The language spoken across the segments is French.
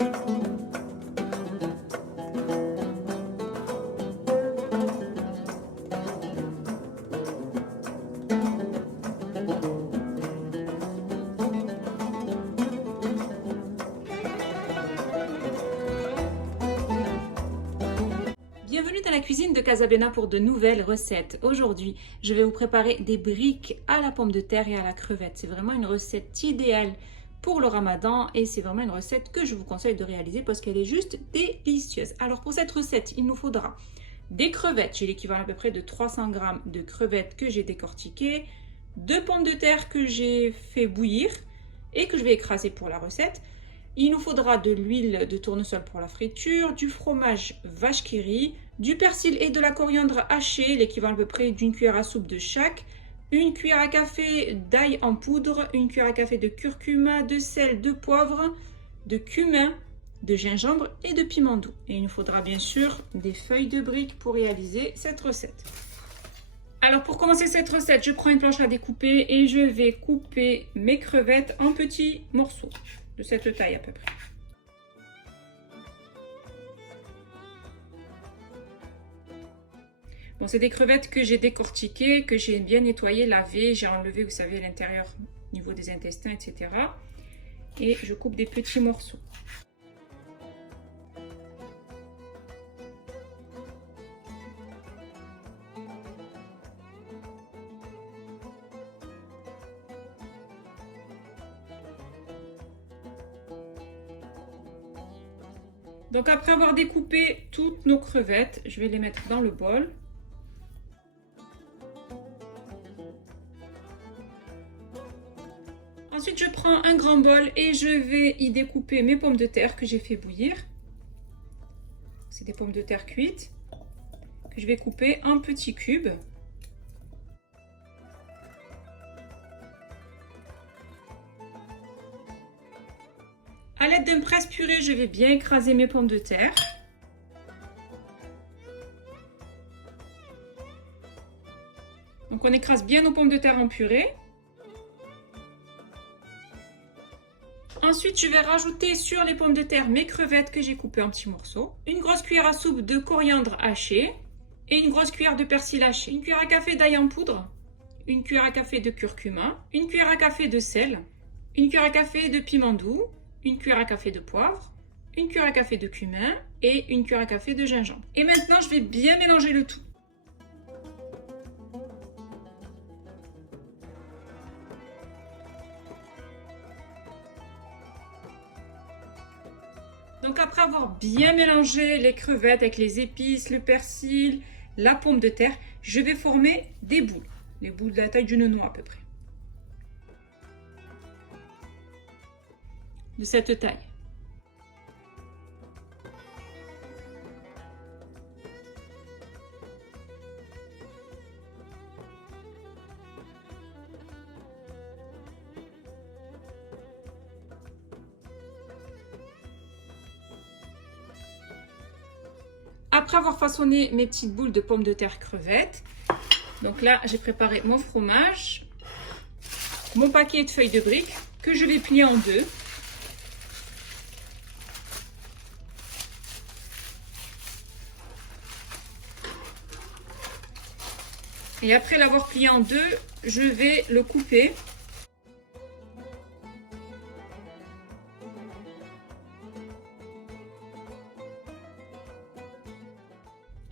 Bienvenue dans la cuisine de Casabena pour de nouvelles recettes. Aujourd'hui, je vais vous préparer des briques à la pomme de terre et à la crevette. C'est vraiment une recette idéale pour le ramadan et c'est vraiment une recette que je vous conseille de réaliser parce qu'elle est juste délicieuse. Alors pour cette recette, il nous faudra des crevettes. J'ai l'équivalent à peu près de 300 g de crevettes que j'ai décortiquées, 2 pommes de terre que j'ai fait bouillir et que je vais écraser pour la recette. Il nous faudra de l'huile de tournesol pour la friture, du fromage vache qui rit, du persil et de la coriandre hachée, l'équivalent à peu près d'une cuillère à soupe de chaque, une cuillère à café d'ail en poudre, une cuillère à café de curcuma, de sel, de poivre, de cumin, de gingembre et de piment doux. Et il nous faudra bien sûr des feuilles de briques pour réaliser cette recette. Alors pour commencer cette recette, je prends une planche à découper et je vais couper mes crevettes en petits morceaux. De cette taille à peu près. Bon, c'est des crevettes que j'ai décortiquées, que j'ai bien nettoyées, lavées. J'ai enlevé, vous savez, l'intérieur au niveau des intestins, etc. Et je coupe des petits morceaux. Donc après avoir découpé toutes nos crevettes, je vais les mettre dans le bol. Ensuite, je prends un grand bol et je vais y découper mes pommes de terre que j'ai fait bouillir. C'est des pommes de terre cuites que je vais couper en petits cubes. À l'aide d'un presse-purée, je vais bien écraser mes pommes de terre. Donc on écrase bien nos pommes de terre en purée. Ensuite, je vais rajouter sur les pommes de terre mes crevettes que j'ai coupées en petits morceaux. Une grosse cuillère à soupe de coriandre hachée et une grosse cuillère de persil haché. Une cuillère à café d'ail en poudre, une cuillère à café de curcuma, une cuillère à café de sel, une cuillère à café de piment doux, une cuillère à café de poivre, une cuillère à café de cumin et une cuillère à café de gingembre. Et maintenant, je vais bien mélanger le tout. Donc après avoir bien mélangé les crevettes avec les épices, le persil, la pomme de terre, je vais former des boules. Les boules de la taille d'une noix à peu près. De cette taille. Après avoir façonné mes petites boules de pommes de terre crevettes, donc là j'ai préparé mon fromage, mon paquet de feuilles de briques que je vais plier en deux. Et après l'avoir plié en deux, je vais le couper.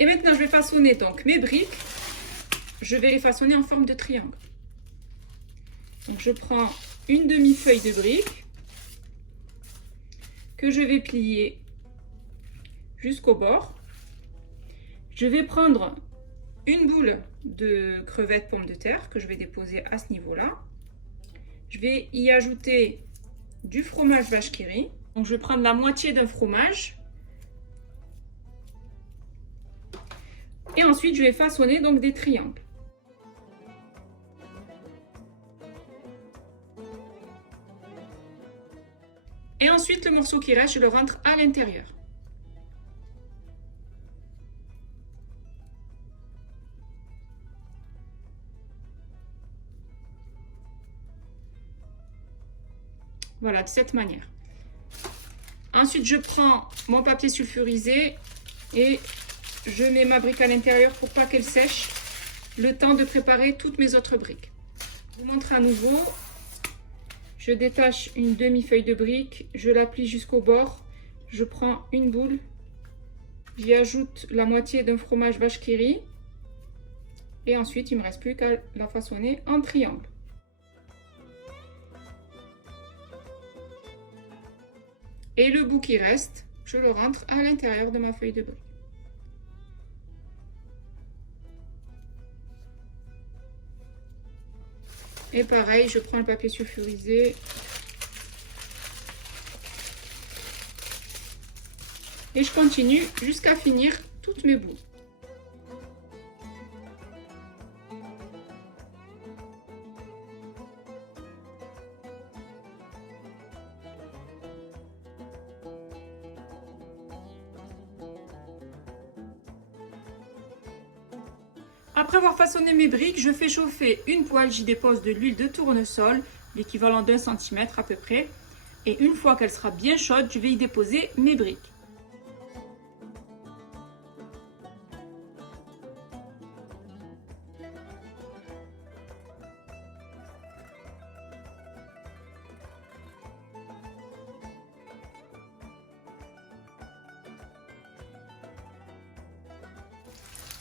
Et maintenant, je vais façonner donc mes briques. Je vais les façonner en forme de triangle. Donc, je prends une demi-feuille de brique que je vais plier jusqu'au bord. Je vais prendre une boule de crevettes pommes de terre que je vais déposer à ce niveau-là. Je vais y ajouter du fromage vache qui rit. Donc, je vais prendre la moitié d'un fromage. Et ensuite, je vais façonner donc des triangles. Et ensuite, le morceau qui reste, je le rentre à l'intérieur. Voilà, de cette manière. Ensuite, je prends mon papier sulfurisé et je mets ma brique à l'intérieur pour pas qu'elle sèche. Le temps de préparer toutes mes autres briques. Je vous montre à nouveau. Je détache une demi-feuille de brique, je l'applique jusqu'au bord. Je prends une boule, j'y ajoute la moitié d'un fromage vache qui rit. Et ensuite, il ne me reste plus qu'à la façonner en triangle. Et le bout qui reste, je le rentre à l'intérieur de ma feuille de brique. Et pareil, je prends le papier sulfurisé. Et je continue jusqu'à finir toutes mes boules. Après avoir façonné mes briques, je fais chauffer une poêle, j'y dépose de l'huile de tournesol, l'équivalent d'1 cm à peu près. Et une fois qu'elle sera bien chaude, je vais y déposer mes briques.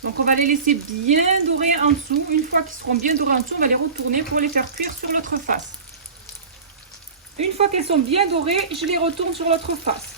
Donc on va les laisser bien dorés en dessous. Une fois qu'ils seront bien dorés en dessous, on va les retourner pour les faire cuire sur l'autre face. Une fois qu'elles sont bien dorées, je les retourne sur l'autre face.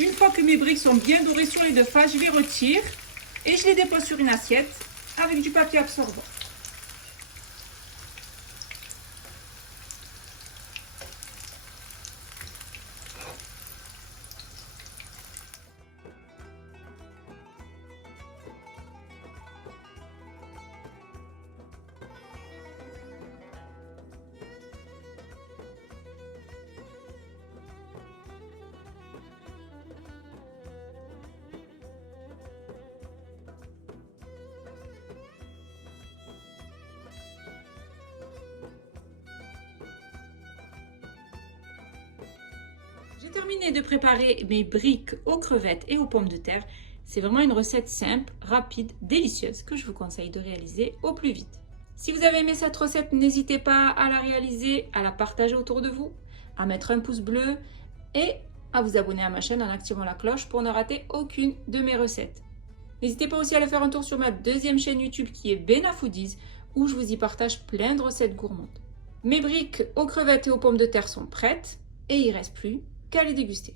Une fois que mes briques sont bien dorées sur les deux faces, je les retire et je les dépose sur une assiette avec du papier absorbant. J'ai terminé de préparer mes briques aux crevettes et aux pommes de terre. C'est vraiment une recette simple, rapide, délicieuse que je vous conseille de réaliser au plus vite. Si vous avez aimé cette recette, n'hésitez pas à la réaliser, à la partager autour de vous, à mettre un pouce bleu et à vous abonner à ma chaîne en activant la cloche pour ne rater aucune de mes recettes. N'hésitez pas aussi à aller faire un tour sur ma deuxième chaîne YouTube qui est Bena Foodies où je vous y partage plein de recettes gourmandes. Mes briques aux crevettes et aux pommes de terre sont prêtes et il ne reste plus qu'à les déguster.